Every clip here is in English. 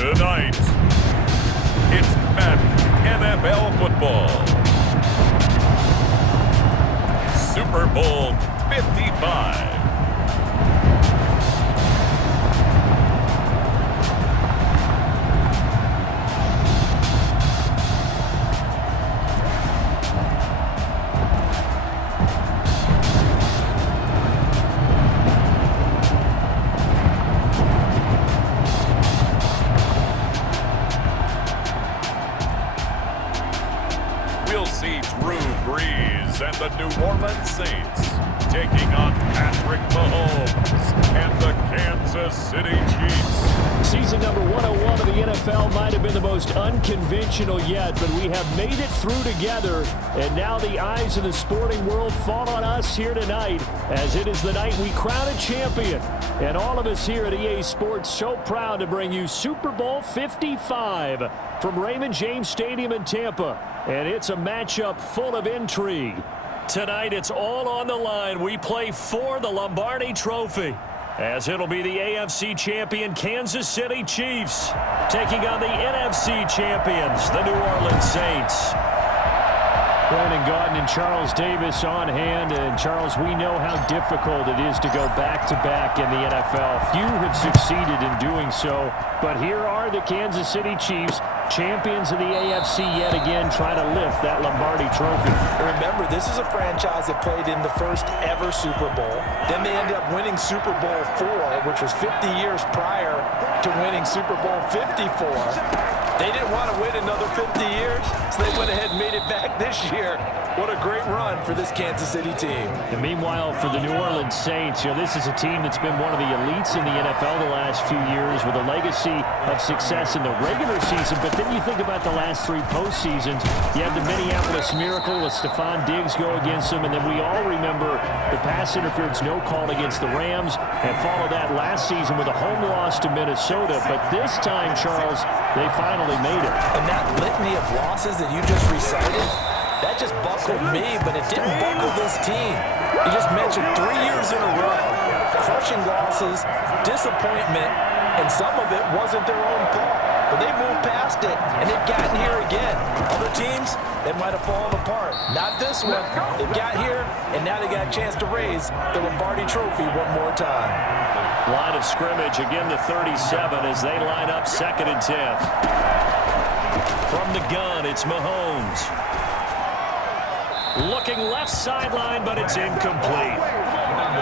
Tonight, it's Madden NFL football. Super Bowl 55. We'll see Drew Brees and the New Orleans Saints taking on Patrick Mahomes and the Kansas City Chiefs. Season number 101 of the NFL might have been the most unconventional yet, but we have made it through together, and now the eyes of the sporting world fall on us here tonight, as it is the night we crown a champion. And all of us here at EA Sports so proud to bring you Super Bowl 55 from Raymond James Stadium in Tampa. And it's a matchup full of intrigue. Tonight, it's all on the line. We play for the Lombardi Trophy, as it'll be the AFC champion Kansas City Chiefs taking on the NFC champions, the New Orleans Saints. Brandon Gaudin and Charles Davis on hand. And Charles, we know how difficult it is to go back-to-back in the NFL. Few have succeeded in doing so, but here are the Kansas City Chiefs, champions of the AFC yet again, trying to lift that Lombardi Trophy. Remember, this is a franchise that played in the first ever Super Bowl. Then they ended up winning Super Bowl IV, which was 50 years prior to winning Super Bowl 54. They didn't want to wait another 50 years, so they went ahead and made it back this year. What a great run for this Kansas City team. And meanwhile, for the New Orleans Saints, this is a team that's been one of the elites in the NFL the last few years with a legacy of success in the regular season. But then you think about the last three postseasons. You have the Minneapolis Miracle with Stephon Diggs go against them, and then we all remember the pass interference no call against the Rams, and follow that last season with a home loss to Minnesota. But this time, Charles, they finally made it. And that litany of losses that you just recited, that just buckled me, but it didn't buckle this team. You just mentioned 3 years in a row, crushing losses, disappointment, and some of it wasn't their own fault. But they moved past it, and they've gotten here again. Other teams, they might have fallen apart. Not this one. They got here, and now they got a chance to raise the Lombardi Trophy one more time. Line of scrimmage, again the 37 as they line up 2nd and 10. From the gun, it's Mahomes. Looking left sideline, but it's incomplete.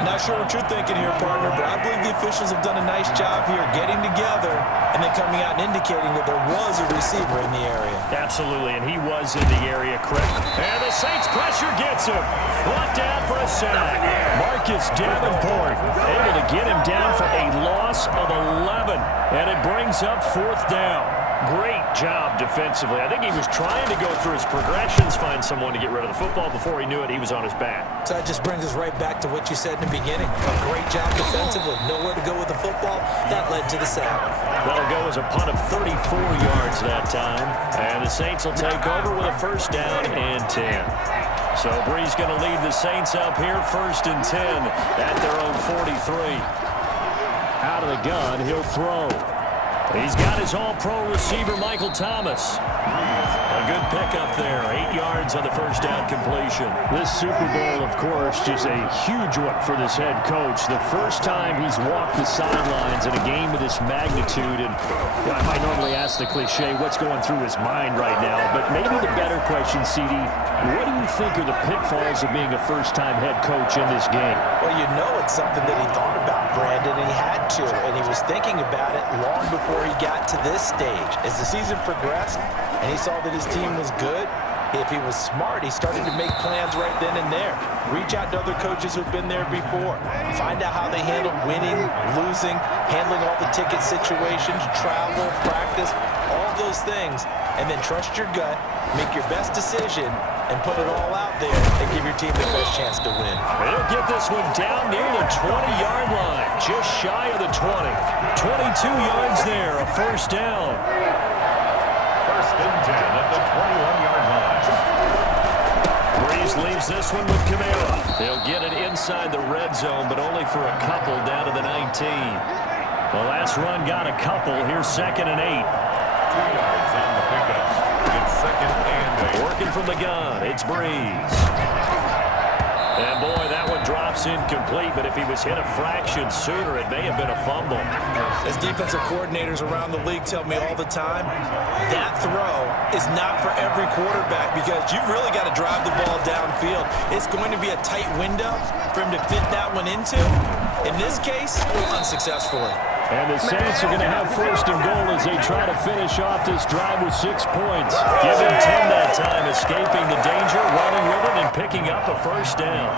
Not sure what you're thinking here, partner, but I believe the officials have done a nice job here getting together and then coming out and indicating that there was a receiver in the area. Absolutely, and he was in the area, correct. And the Saints pressure gets him. Brought down for a sack. Marcus Davenport able to get him down for a loss of 11. And it brings up 4th down. Great job defensively. I think he was trying to go through his progressions, find someone to get rid of the football. Before he knew it, he was on his back. So that just brings us right back to what you said in the beginning. A great job defensively. Nowhere to go with the football. That led to the sack. That'll go as a punt of 34 yards that time. And the Saints will take over with a 1st down and 10. So Brees going to lead the Saints up here, 1st and 10 at their own 43. Out of the gun, he'll throw. He's got his all-pro receiver, Michael Thomas. A good pickup there, 8 yards on the 1st down completion. This Super Bowl, of course, just a huge one for this head coach. The first time he's walked the sidelines in a game of this magnitude. And I might normally ask the cliche, what's going through his mind right now? But maybe the better question, CD, what do you think are the pitfalls of being a first-time head coach in this game? Well, you know it's something that he thought about, Brandon, and he had to. And he was thinking about it long before he got to this stage. As the season progressed and he saw that his team was good, if he was smart, he started to make plans right then and there. Reach out to other coaches who've been there before. Find out how they handled winning, losing, handling all the ticket situations, travel, practice, all those things. And then trust your gut, make your best decision, and put it all out there and give your team the best chance to win. They'll get this one down near the 20-yard line, just shy of the 20. 22 yards there, a 1st down. 1st and 10 at the 21-yard line. Brees leaves this one with Kamara. They'll get it inside the red zone, but only for a couple down to the 19. The last run got a couple. Here's 2nd and 8. 2 yards on the pickup. It's 2nd and 8. Working from the gun, it's Breeze. And boy, that one drops incomplete, but if he was hit a fraction sooner, it may have been a fumble. As defensive coordinators around the league tell me all the time, that throw is not for every quarterback because you've really got to drive the ball downfield. It's going to be a tight window for him to fit that one into. In this case, unsuccessfully. And the Saints are going to have 1st and goal as they try to finish off this drive with 6 points. Give him 10 that time, escaping the danger, running with it, and picking up a 1st down.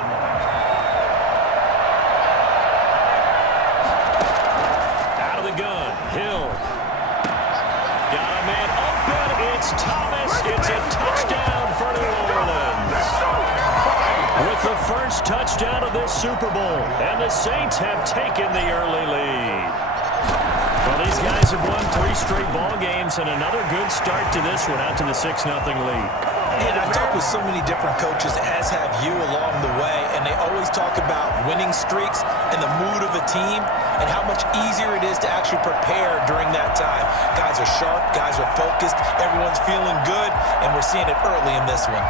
Out of the gun, Hill. Got a man open. It's Thomas. It's a touchdown for New Orleans. With the first touchdown of this Super Bowl, and the Saints have taken the early lead. Well, these guys have won 3 straight ball games and another good start to this one out to the 6-0 lead. And I've talked with so many different coaches, as have you along the way, and they always talk about winning streaks and the mood of a team and how much easier it is to actually prepare during that time. Guys are sharp, guys are focused, everyone's feeling good, and we're seeing it early in this one.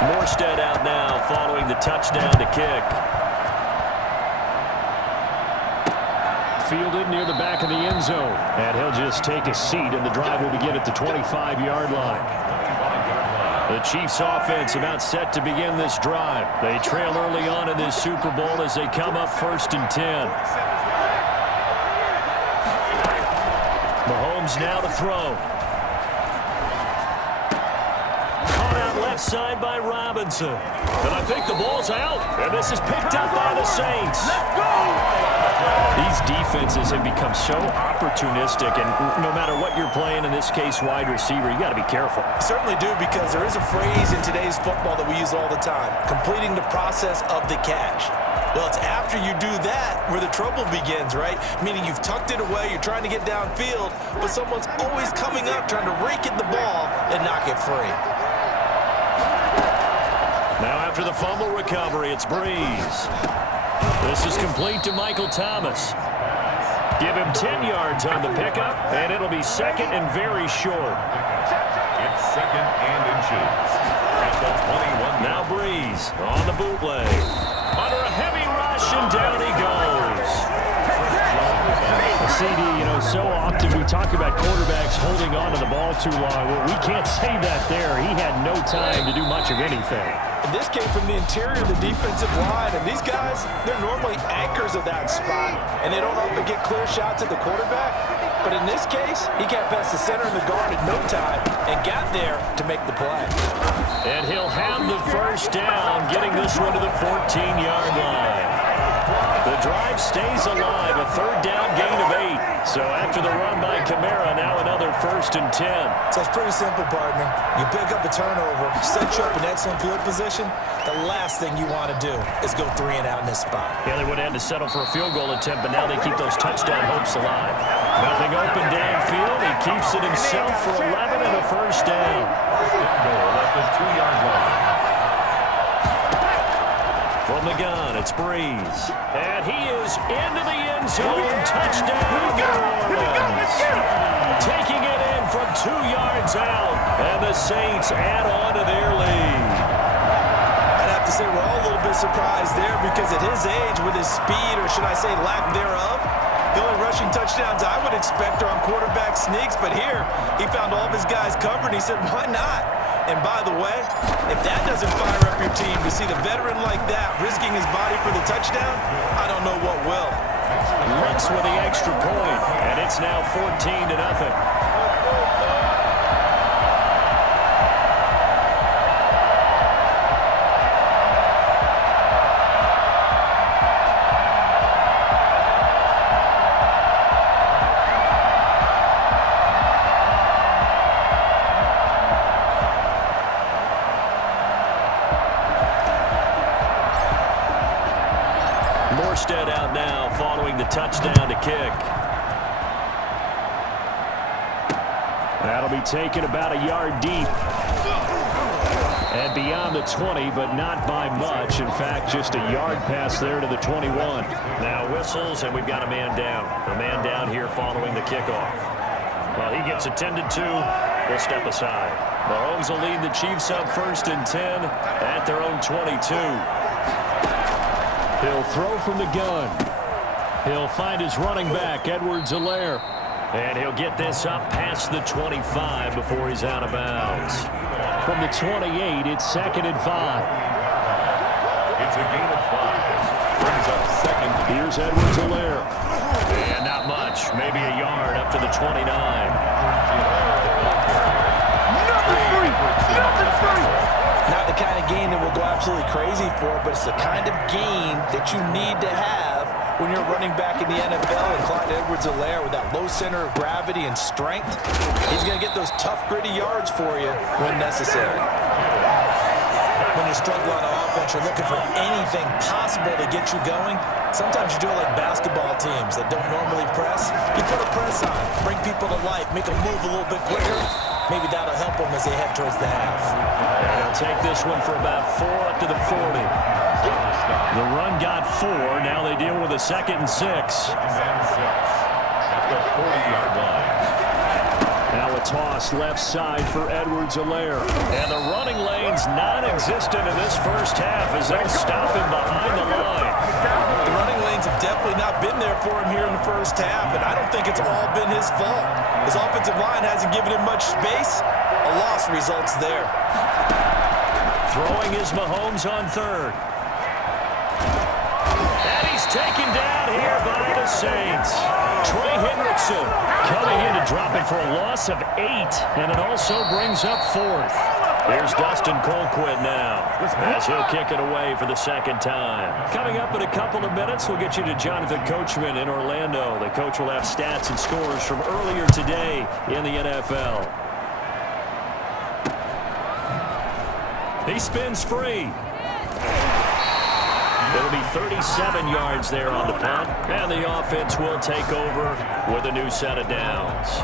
Morstead out now following the touchdown to kick. Fielded near the back of the end zone. And he'll just take a seat, and the drive will begin at the 25-yard line. The Chiefs offense about set to begin this drive. They trail early on in this Super Bowl as they come up 1st and 10. Mahomes now to throw. Left side by Robinson. And I think the ball's out. And this is picked up by the Saints. Let's go! These defenses have become so opportunistic, and no matter what you're playing, in this case wide receiver, you got to be careful. Certainly do, because there is a phrase in today's football that we use all the time: completing the process of the catch. Well, it's after you do that where the trouble begins, right? Meaning you've tucked it away, you're trying to get downfield, but someone's always coming up trying to rake at the ball and knock it free. Now after the fumble recovery, it's Breeze. This is complete to Michael Thomas. Give him 10 yards on the pickup, and it'll be 2nd and very short. It's 2nd and inches. At the 21. Now Breeze on the bootleg. Under a heavy rush, and down he goes. CD, so often we talk about quarterbacks holding on to the ball too long. Well, we can't say that there. He had no time to do much of anything. And this came from the interior of the defensive line, and these guys, they're normally anchors of that spot, and they don't often get clear shots at the quarterback. But in this case, he got past the center and the guard in no time and got there to make the play. And he'll have the 1st down, getting this one to the 14-yard line. The drive stays alive, a 3rd down gain of 8. So after the run by Kamara, now another 1st and 10. So it's pretty simple, partner. You pick up a turnover, set you up in excellent field position. The last thing you want to do is go 3 and out in this spot. Yeah, they would have had to settle for a field goal attempt, but now they keep those touchdown hopes alive. Nothing open downfield. He keeps it himself for 11 and a 1st down. Goal at the 2-yard line. From the gun, it's Breeze. And he is into the end zone. Touchdown, New Orleans. Taking it in from 2 yards out. And the Saints add on to their lead. I'd have to say we're all a little bit surprised there, because at his age, with his speed, or should I say lack thereof, the only rushing touchdowns I would expect are on quarterback sneaks. But here, he found all of his guys covered. He said, why not? And by the way, if that doesn't fire up your team to see the veteran like that risking his body for the touchdown, I don't know what will. Looks with the extra point, and it's now 14-0. Morstead out now following the touchdown to kick. That'll be taken about a yard deep. And beyond the 20, but not by much. In fact, just a yard pass there to the 21. Now whistles, and we've got a man down. A man down here following the kickoff. Well, he gets attended to. We'll step aside. Mahomes will lead the Chiefs up 1st and 10 at their own 22. He'll throw from the gun. He'll find his running back, Edwards-Helaire. And he'll get this up past the 25 before he's out of bounds. From the 28, it's 2nd and 5. It's a gain of 5. Brings up 2nd. Here's Edwards-Helaire. And not much. Maybe a yard up to the 29. Not the kind of gain that will go absolutely crazy for, but it's the kind of gain that you need to have when you're running back in the NFL. And Clyde Edwards-Helaire, with that low center of gravity and strength, he's going to get those tough, gritty yards for you when necessary. When you're struggling on offense, you're looking for anything possible to get you going. Sometimes you do it like basketball teams that don't normally press. You put a press on, bring people to life, make them move a little bit quicker. Maybe that'll help them as they head towards the half. And they'll take this one for about 4 up to the 40. The run got 4. Now they deal with a 2nd and 6. At the 40-yard line. Now a toss left side for Edwards-Helaire. And the running lane's non-existent in this first half as they'll stop him behind the line. The running lanes have definitely not been there for him here in the first half, and I don't think it's all been his fault. His offensive line hasn't given him much space. A loss results there. Throwing is Mahomes on 3rd. And he's taken down here by the Saints. Trey Hendrickson coming in to drop it for a loss of 8, and it also brings up 4th. Here's Dustin Colquitt now as he'll kick it away for the 2nd time. Coming up in a couple of minutes, we'll get you to Jonathan Coachman in Orlando. The coach will have stats and scores from earlier today in the NFL. He spins free. It'll be 37 yards there on the punt, and the offense will take over with a new set of downs.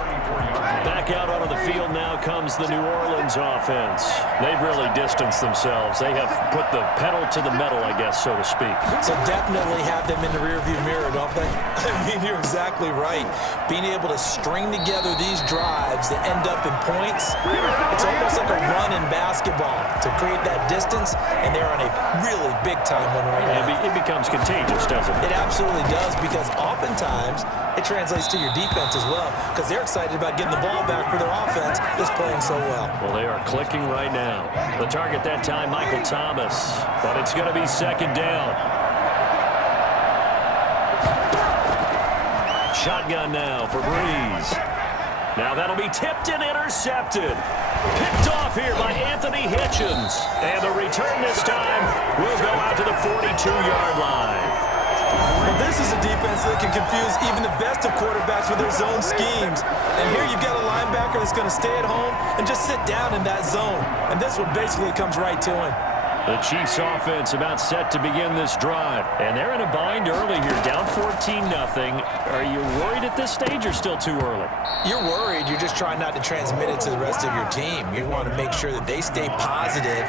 Back out onto the field now comes the New Orleans offense. They've really distanced themselves. They have put the pedal to the metal, I guess, so to speak. So definitely have them in the rearview mirror, don't they? I mean, you're exactly right. Being able to string together these drives that end up in points, it's almost like a run in basketball to create that distance, and they're on a really big-time one right now. It becomes contagious, doesn't it? It absolutely does, because oftentimes it translates to your defense as well, because they're excited about getting the ball back for their offense that's playing so well. Well, they are clicking right now. The target that time, Michael Thomas, but it's going to be 2nd down. Shotgun now for Breeze. Now that'll be tipped and intercepted. Picked off here by Anthony Hitchens. And the return this time will go out to the 42-yard line. Well, this is a defense that can confuse even the best of quarterbacks with their zone schemes. And here you've got a linebacker that's going to stay at home and just sit down in that zone. And this one basically comes right to him. The Chiefs offense about set to begin this drive. And they're in a bind early here, down 14-0. Are you worried at this stage or still too early? You're worried. You're just trying not to transmit it to the rest of your team. You want to make sure that they stay positive.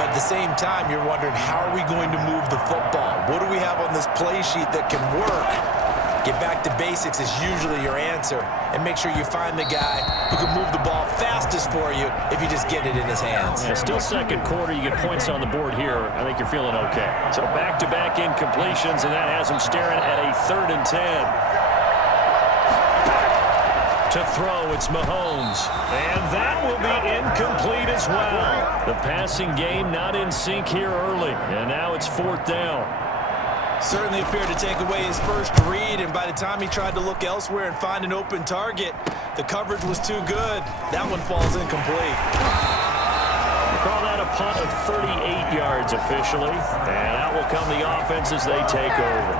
But at the same time, you're wondering, how are we going to move the football? What do we have on this play sheet that can work? Get back to basics is usually your answer. And make sure you find the guy who can move the ball fastest for you if you just get it in his hands. Yeah, still 2nd quarter. You get points on the board here. I think you're feeling okay. So back-to-back incompletions, and that has him staring at a 3rd and 10. To throw, it's Mahomes. And that will be incomplete as well. The passing game not in sync here early. And now it's 4th down. Certainly appeared to take away his first read, and by the time he tried to look elsewhere and find an open target, the coverage was too good. That one falls incomplete. Call that a punt of 38 yards officially. And out will come the offense as they take over.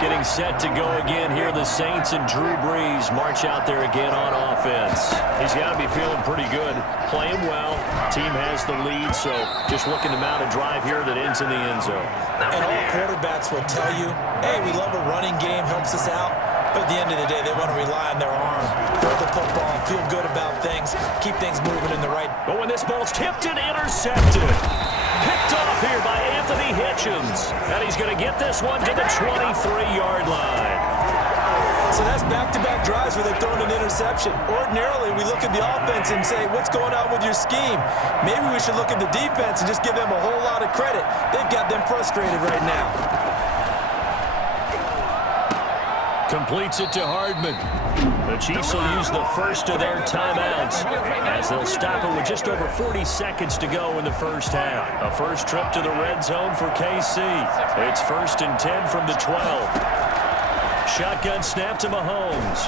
Getting set to go again here. The Saints and Drew Brees march out there again on offense. He's got to be feeling pretty good. Playing well. Team has the lead, so just looking to mount a drive here that ends in the end zone. And all quarterbacks will tell you, hey, we love a running game, helps us out. But at the end of the day, they want to rely on their arm, throw the football, feel good about things, keep things moving in the right. But when this ball's tipped and intercepted, picked off here by Anthony Hitchens. And he's going to get this one to the 23-yard line. So that's back-to-back drives where they've thrown an interception. Ordinarily, we look at the offense and say, what's going on with your scheme? Maybe we should look at the defense and just give them a whole lot of credit. They've got them frustrated right now. Completes it to Hardman. The Chiefs will use the first of their timeouts as they'll stop it with just over 40 seconds to go in the first half. A first trip to the red zone for KC. It's 1st and 10 from the 12. Shotgun snap to Mahomes.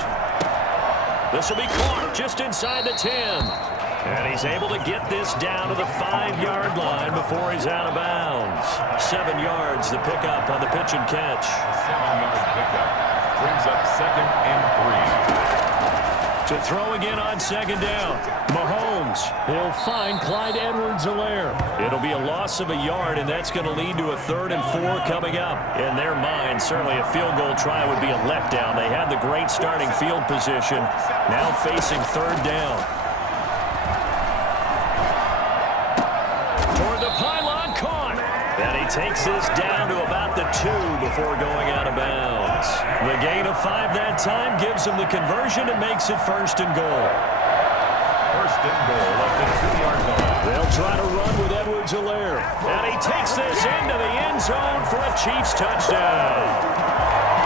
This will be caught just inside the 10. And he's able to get this down to the 5-yard line before he's out of bounds. 7 yards, the pickup on the pitch and catch. 7-yard pickup brings up 2nd and 3. To throw again on 2nd down. Mahomes. He'll find Clyde Edwards-Helaire. It'll be a loss of a yard, and that's going to lead to a 3rd and 4 coming up. In their mind, certainly a field goal try would be a letdown. They had the great starting field position. Now facing 3rd down. Toward the pylon, caught. And he takes this down to about the 2 before going out of bounds. The gain of 5 that time gives him the conversion and makes it 1st and goal. 1st and goal at the 2-yard line. They'll try to run with Edwards-Helaire. And he takes this into the end zone for a Chiefs touchdown.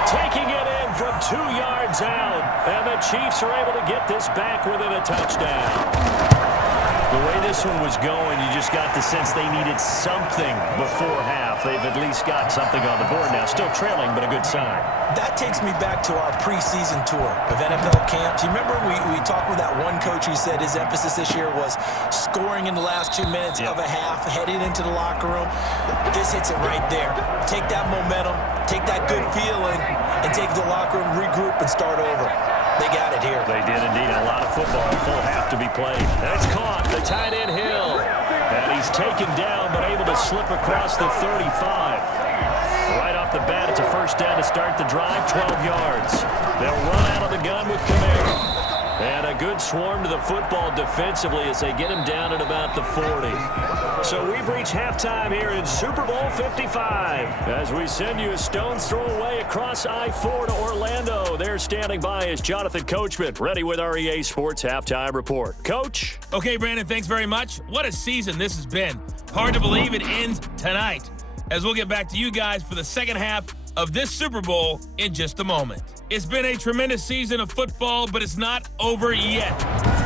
Taking it in from 2 yards out. And the Chiefs are able to get this back within a touchdown. The way this one was going, you just got the sense they needed something before half. They've at least got something on the board now. Still trailing, but a good sign. That takes me back to our preseason tour of NFL camps. You remember we talked with that one coach who said his emphasis this year was scoring in the last 2 minutes of a half, heading into the locker room. This hits it right there. Take that momentum, take that good feeling, and take the locker room, regroup, and start over. They got it here. They did indeed. A lot of football, full half to be played. That's caught. The tight end Hill. And he's taken down, but able to slip across the 35. Right off the bat, it's a 1st down to start the drive, 12 yards. They'll run out of the gun with Kamara. And a good swarm to the football defensively as they get him down at about the 40. So we've reached halftime here in Super Bowl 55 as we send you a stone's throw away across I-4 to Orlando. There standing by is Jonathan Coachman, ready with our EA Sports Halftime Report. Coach? Okay, Brandon, thanks very much. What a season this has been. Hard to believe it ends tonight, as we'll get back to you guys for the second half of this Super Bowl in just a moment. It's been a tremendous season of football, but it's not over yet.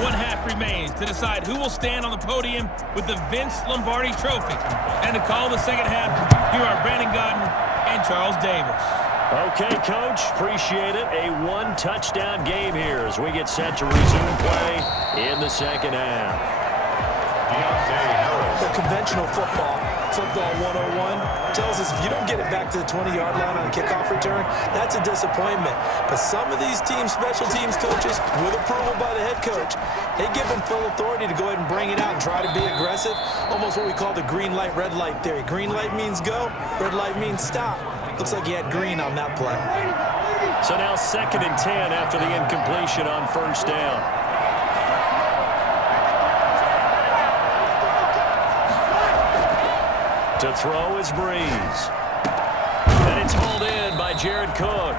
One half remains to decide who will stand on the podium with the Vince Lombardi Trophy. And to call the second half, here are Brandon Gaudin and Charles Davis. Okay, Coach, appreciate it. A 1-touchdown game here as we get set to resume play in the second half. The conventional football 101, tells us if you don't get it back to the 20-yard line on a kickoff return, that's a disappointment. But some of these teams, special teams coaches, with approval by the head coach, they give them full authority to go ahead and bring it out and try to be aggressive, almost what we call the green light, red light theory. Green light means go, red light means stop. Looks like he had green on that play. So now 2nd and 10 after the incompletion on 1st down. To throw is Breeze. And it's hauled in by Jared Cook.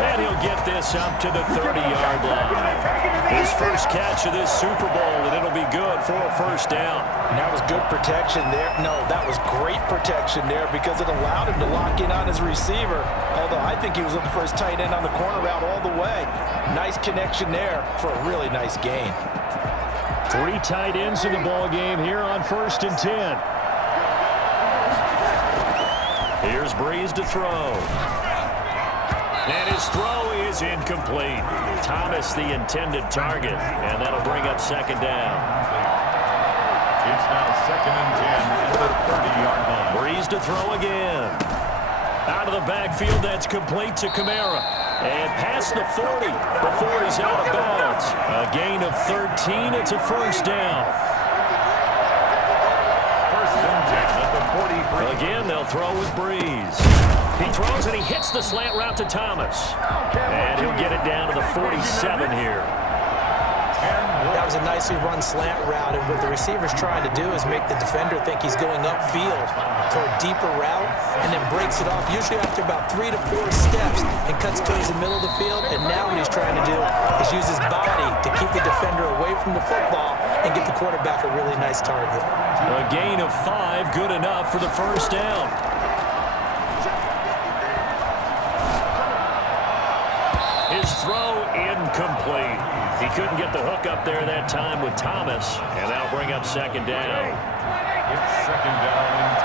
And he'll get this up to the 30-yard line. His first catch of this Super Bowl, and it'll be good for a 1st down. And that was good protection there. No, that was great protection there because it allowed him to lock in on his receiver. Although I think he was looking for his tight end on the corner route all the way. Nice connection there for a really nice gain. 3 tight ends in the ball game here on 1st and 10. Here's Breeze to throw. And his throw is incomplete. Thomas the intended target, and that'll bring up 2nd down. It's now 2nd and 10 at the 30-yard line. Breeze to throw again. Out of the backfield, that's complete to Kamara. And past the 40 before he's out of bounds. A gain of 13, it's a 1st down. 1st and 10 at the 43. Again, they'll throw with Breeze. He throws and he hits the slant route to Thomas. And he'll get it down to the 47 here. That was a nicely run slant route, and what the receiver's trying to do is make the defender think he's going upfield for a deeper route, and then breaks it off, usually after about 3 to 4 steps, and cuts towards the middle of the field. And now what he's trying to do is use his body to keep the defender away from the football and get the quarterback a really nice target. A gain of 5, good enough for the first down. His throw incomplete. He couldn't get the hook up there that time with Thomas, and that'll bring up second down. It's second down and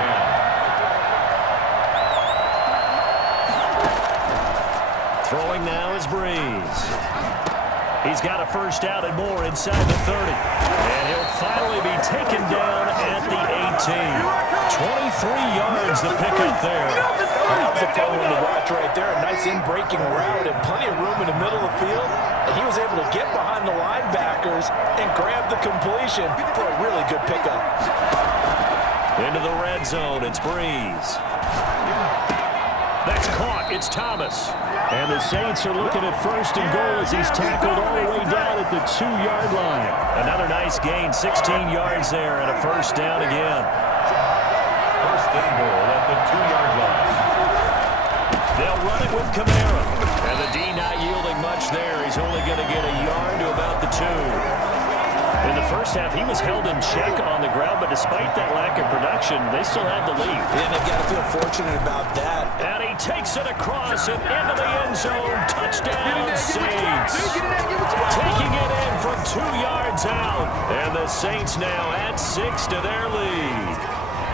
10. Throwing now is Breeze. He's got a first down and more inside the 30. And he'll finally be taken down at the 18. 23 yards the pickup there. That's a fun one to watch right there. A nice in-breaking route and plenty of room in the middle of the field. And he was able to get behind the linebackers and grab the completion for a really good pickup. Into the red zone, it's Breeze. That's caught, it's Thomas. And the Saints are looking at first and goal as he's tackled all the way down at the 2-yard line. Another nice gain, 16 yards there, and a first down again. First and goal at the 2-yard line. They'll run it with Kamara. And the D not yielding much there. He's only going to get a yard to about the 2. In the first half, he was held in check on the ground, but despite that lack of production, they still had the lead. And they've got to feel fortunate about that. And he takes it across and into the end zone. Touchdown, Saints. Taking it in from 2 yards out. And the Saints now add 6 to their lead.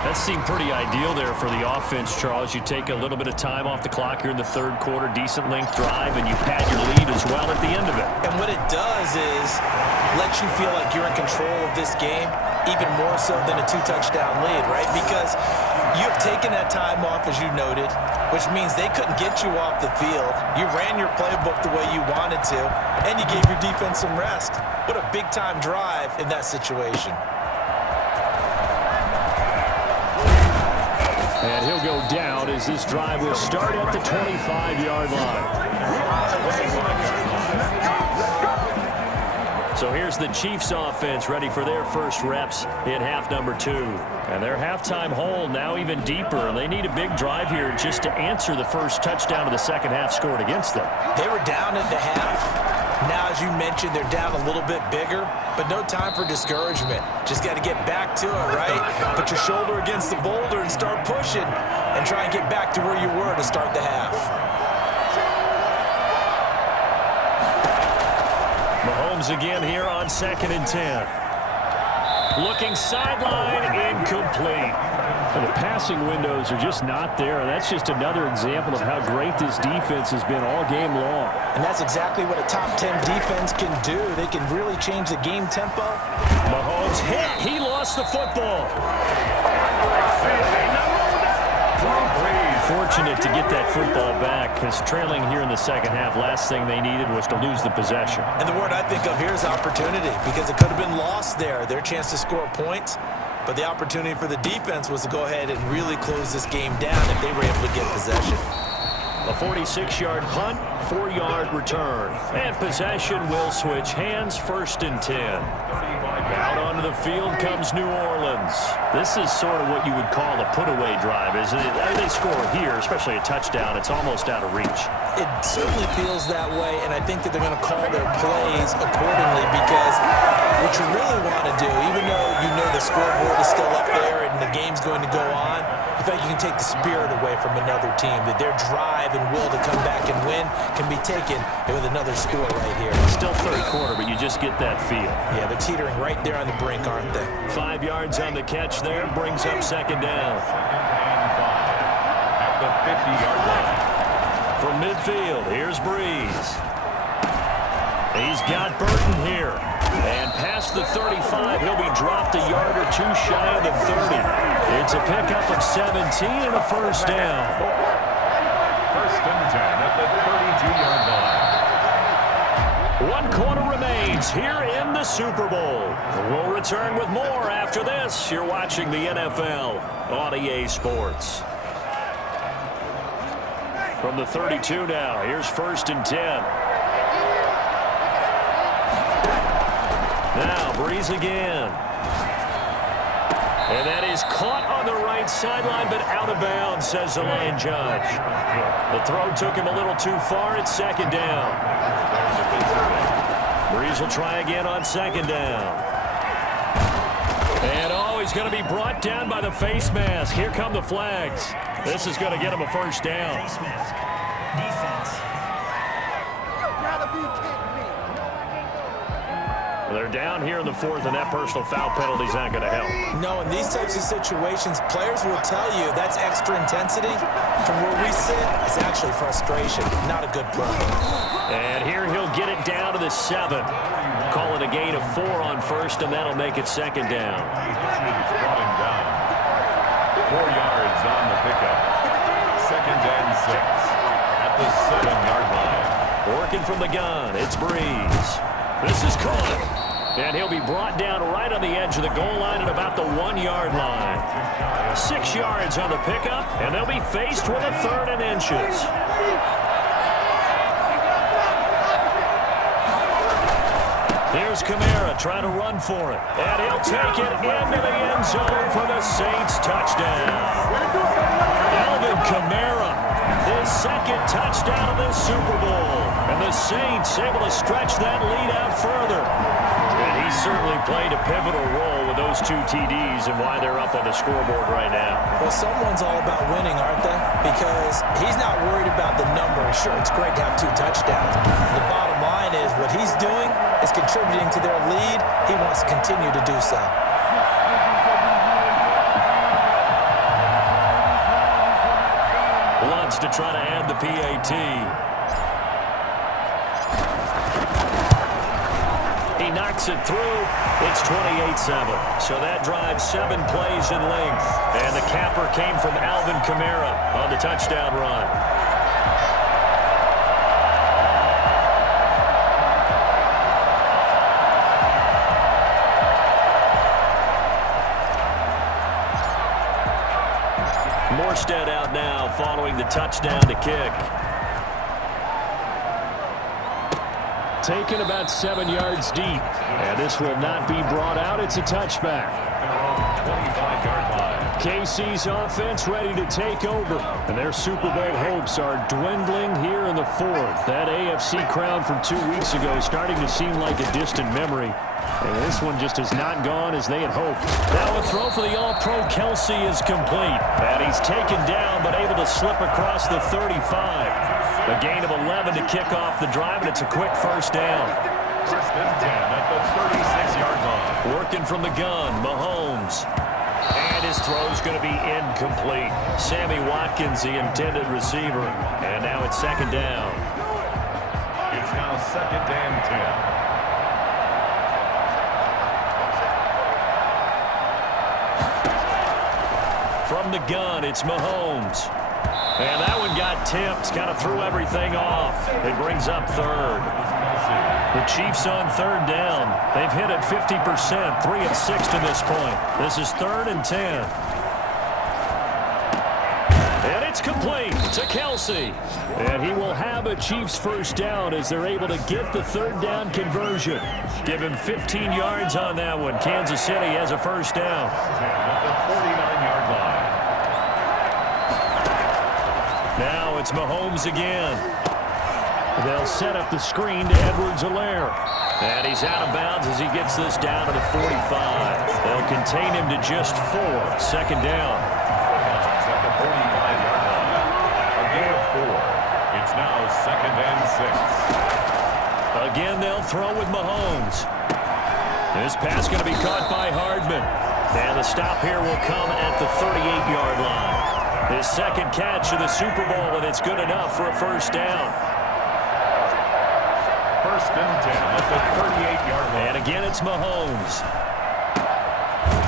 That seemed pretty ideal there for the offense, Charles. You take a little bit of time off the clock here in the third quarter, decent length drive, and you pad your lead as well at the end of it. And what it does is let you feel like you're in control of this game, even more so than a 2-touchdown lead, right? Because you've taken that time off, as you noted, which means they couldn't get you off the field. You ran your playbook the way you wanted to, and you gave your defense some rest. What a big-time drive in that situation. And he'll go down as this drive will start at the 25-yard line. So here's the Chiefs offense ready for their first reps in half number 2. And their halftime hole now even deeper. And they need a big drive here just to answer the first touchdown of the second half scored against them. They were down at the half. Now, as you mentioned, they're down a little bit bigger, but no time for discouragement. Just got to get back to it, right? Put your shoulder against the boulder and start pushing and try and get back to where you were to start the half. Mahomes again here on 2nd and 10. Looking sideline, incomplete. And the passing windows are just not there. And that's just another example of how great this defense has been all game long. And that's exactly what a top 10 defense can do. They can really change the game tempo. Mahomes hit. He lost the football. Fortunate to get that football back, because trailing here in the second half, last thing they needed was to lose the possession. And the word I think of here is opportunity, because it could have been lost there. Their chance to score points. But the opportunity for the defense was to go ahead and really close this game down if they were able to get possession. A 46-yard punt, 4-yard return. And possession will switch hands, 1st and 10. Out onto the field comes New Orleans. This is sort of what you would call a put-away drive, isn't it? They score here, especially a touchdown. It's almost out of reach. It certainly feels that way, and I think that they're going to call their plays accordingly, because what you really want to do, even though you know the scoreboard is still up there and the game's going to go on, you feel like you can take the spirit away from another team, that their drive and will to come back and win can be taken with another score right here. Still third quarter, but you just get that feel. Yeah, they're teetering right there on the brink, aren't they? 5 yards on the catch there, brings up second down. At the 50-yard line. From midfield, here's Breeze. He's got Burton here. And past the 35, he'll be dropped a yard or 2 shy of the 30. It's a pickup of 17 and a first down. 1st and 10 at the 32-yard line. 1 quarter remains here in the Super Bowl. We'll return with more after this. You're watching the NFL on EA Sports. From the 32 now, here's 1st and 10. Now, Breeze again. And that is caught on the right sideline, but out of bounds, says the line judge. The throw took him a little too far. It's 2nd down. Breeze will try again on 2nd down. And, he's going to be brought down by the face mask. Here come the flags. This is going to get him a 1st down. Face mask. Defense. They're down here in the 4th, and that personal foul penalty is not going to help. No, in these types of situations, players will tell you that's extra intensity. From where we sit, it's actually frustration. Not a good play. And here he'll get it down to the 7. Call it a gain of 4 on 1st, and that'll make it 2nd down. 4 yards on the pickup. 2nd and 6 at the 7-yard line. Working from the gun, it's Breeze. This is caught. And he'll be brought down right on the edge of the goal line at about the 1-yard line. 6 yards on the pickup, and they'll be faced with a 3rd and inches. Here's Kamara trying to run for it. And he'll take it into the end zone for the Saints touchdown. Alvin Kamara, his 2nd touchdown of the Super Bowl. And the Saints able to stretch that lead out further. And he certainly played a pivotal role with those 2 TDs and why they're up on the scoreboard right now. Well, someone's all about winning, aren't they? Because he's not worried about the number. Sure, it's great to have 2 touchdowns. The bottom line is what he's doing is contributing to their lead. He wants to continue to do so. Wants to try to add the PAT. He knocks it through. It's 28-7. So that drives 7 plays in length. And the capper came from Alvin Kamara on the touchdown run. Morstead out now following the touchdown to kick. Taken about 7 yards deep. And this will not be brought out. It's a touchback. 25-yard line. KC's offense ready to take over. And their Super Bowl hopes are dwindling here in the 4th. That AFC crown from 2 weeks ago is starting to seem like a distant memory. And this one just has not gone as they had hoped. Now a throw for the All-Pro Kelce is complete. And he's taken down but able to slip across the 35. A gain of 11 to kick off the drive, and it's a quick 1st down. 1st and 10 at the 36-yard line. Working from the gun, Mahomes. And his throw's going to be incomplete. Sammy Watkins, the intended receiver. And now it's 2nd down. It's now 2nd and 10. From the gun, it's Mahomes. And that one got tipped, kind of threw everything off. It brings up 3rd. The Chiefs on 3rd down. They've hit it 50%, 3 of 6 to this point. This is 3rd and 10. And it's complete to Kelce. And he will have a Chiefs 1st down as they're able to get the 3rd down conversion. Give him 15 yards on that one. Kansas City has a 1st down. At the 49-yard line. Now it's Mahomes again. They'll set up the screen to Edwards-Helaire. And he's out of bounds as he gets this down to the 45. They'll contain him to just 4. 2nd down. At the 45-yard line. A gain of 4. It's now 2nd and 6. Again, they'll throw with Mahomes. This pass going to be caught by Hardman. And the stop here will come at the 38-yard line. His 2nd catch of the Super Bowl, and it's good enough for a 1st down. 1st and 10 at the 38-yard line. And again, it's Mahomes.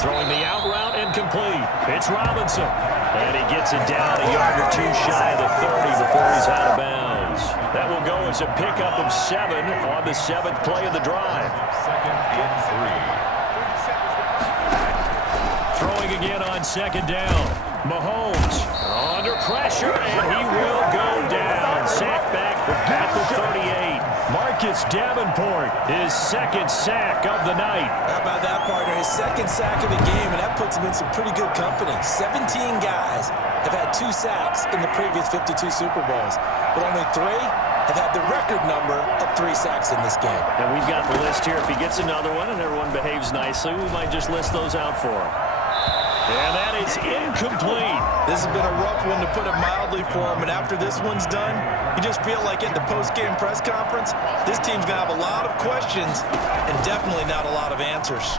Throwing the out route incomplete. It's Robinson. And he gets it down a yard or 2 shy of the 30 before he's out of bounds. That will go as a pickup of 7 on the 7th play of the drive. 2nd and 3. Throwing again on 2nd down. Mahomes under pressure, and he will go down. Sack back at the 38. Marcus Davenport, his second sack of the night. How about that, partner? His second sack of the game, and that puts him in some pretty good company. 17 guys have had 2 sacks in the previous 52 Super Bowls, but only 3 have had the record number of 3 sacks in this game. And we've got the list here. If he gets another one and everyone behaves nicely, we might just list those out for him. And that is incomplete. This has been a rough one, to put it mildly, for him. And after this one's done, you just feel like at the post-game press conference, this team's going to have a lot of questions and definitely not a lot of answers.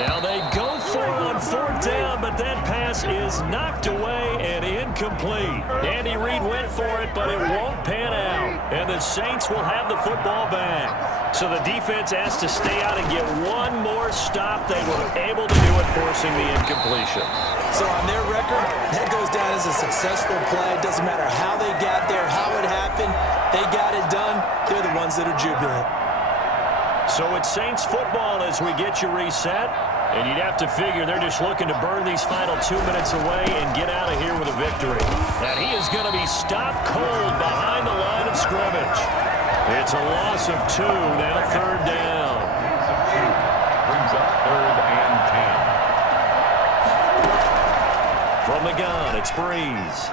Now they go for it on 4th down, but that pass is knocked away and incomplete. Andy Reid went for it, but it won't pan out. And the Saints will have the football back. So the defense has to stay out and get one more stop. They were able to do it, forcing the incompletion. So on their record, that goes down as a successful play. It doesn't matter how they got there, how it happened. They got it done. They're the ones that are jubilant. So it's Saints football as we get you reset. And you'd have to figure they're just looking to burn these final 2 minutes away and get out of here with a victory. And he is going to be stopped cold behind the line of scrimmage. It's a loss of 2, now 3rd down. Brings up 3rd and 10. From the gun, it's Breeze.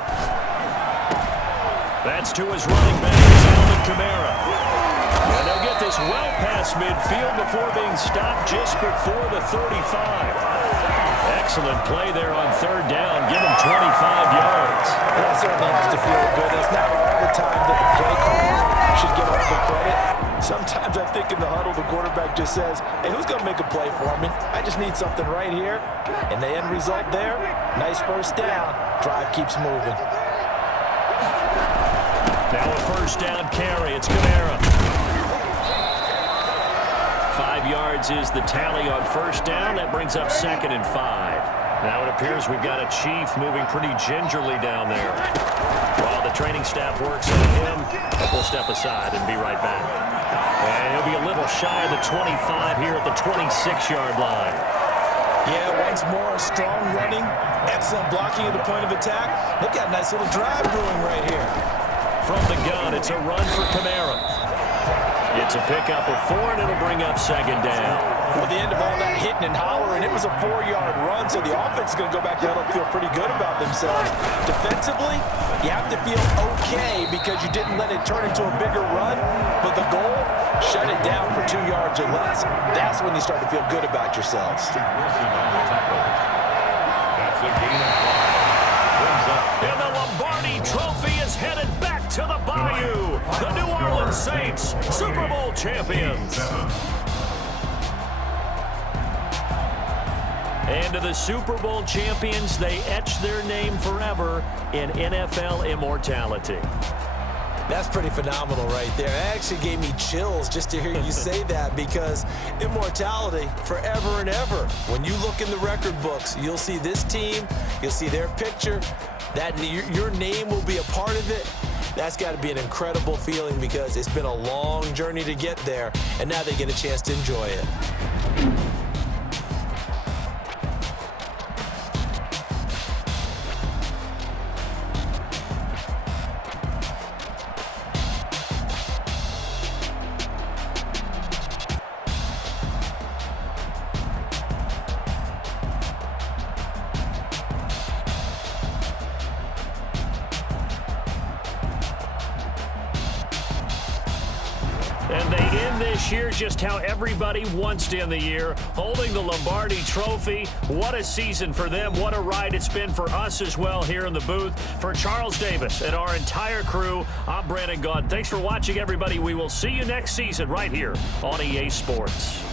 That's to his running back, Alvin Kamara. And they'll get this well past midfield before being stopped just before the 35. Excellent play there on 3rd down. Give him 25 yards. That certainly has to feel good. That's not all the time that the play caller should get all the credit. Sometimes I think in the huddle, the quarterback just says, hey, who's going to make a play for me? I just need something right here. And the end result there, nice 1st down. Drive keeps moving. Now a 1st down carry. It's Kamara. 5 yards is the tally on 1st down. That brings up 2nd and 5. Now it appears we've got a Chief moving pretty gingerly down there. While the training staff works on him, we'll step aside and be right back. And he'll be a little shy of the 25 here at the 26-yard line. Yeah, once more, strong running, excellent blocking at the point of attack. They've got a nice little drive brewing right here. From the gun, it's a run for Kamara. It's a pickup of 4, and it'll bring up 2nd down. Well, the end of all that hitting and hollering, it was a 4-yard run, so the offense is going to go back there and feel pretty good about themselves. Defensively, you have to feel okay because you didn't let it turn into a bigger run, but the goal, shut it down for 2 yards or less. That's when you start to feel good about yourselves. That's a gain of 5. And the Lombardi Trophy is headed back to the Bayou. The New Orleans Saints, Super Bowl champions. And to the Super Bowl champions, they etch their name forever in NFL immortality. That's pretty phenomenal right there. It actually gave me chills just to hear you say that, because immortality forever and ever. When you look in the record books, you'll see this team, you'll see their picture, that your name will be a part of it. That's got to be an incredible feeling because it's been a long journey to get there, and now they get a chance to enjoy it. And they end this year just how everybody wants to end the year, holding the Lombardi Trophy. What a season for them. What a ride it's been for us as well here in the booth. For Charles Davis and our entire crew, I'm Brandon Gaudin. Thanks for watching, everybody. We will see you next season right here on EA Sports.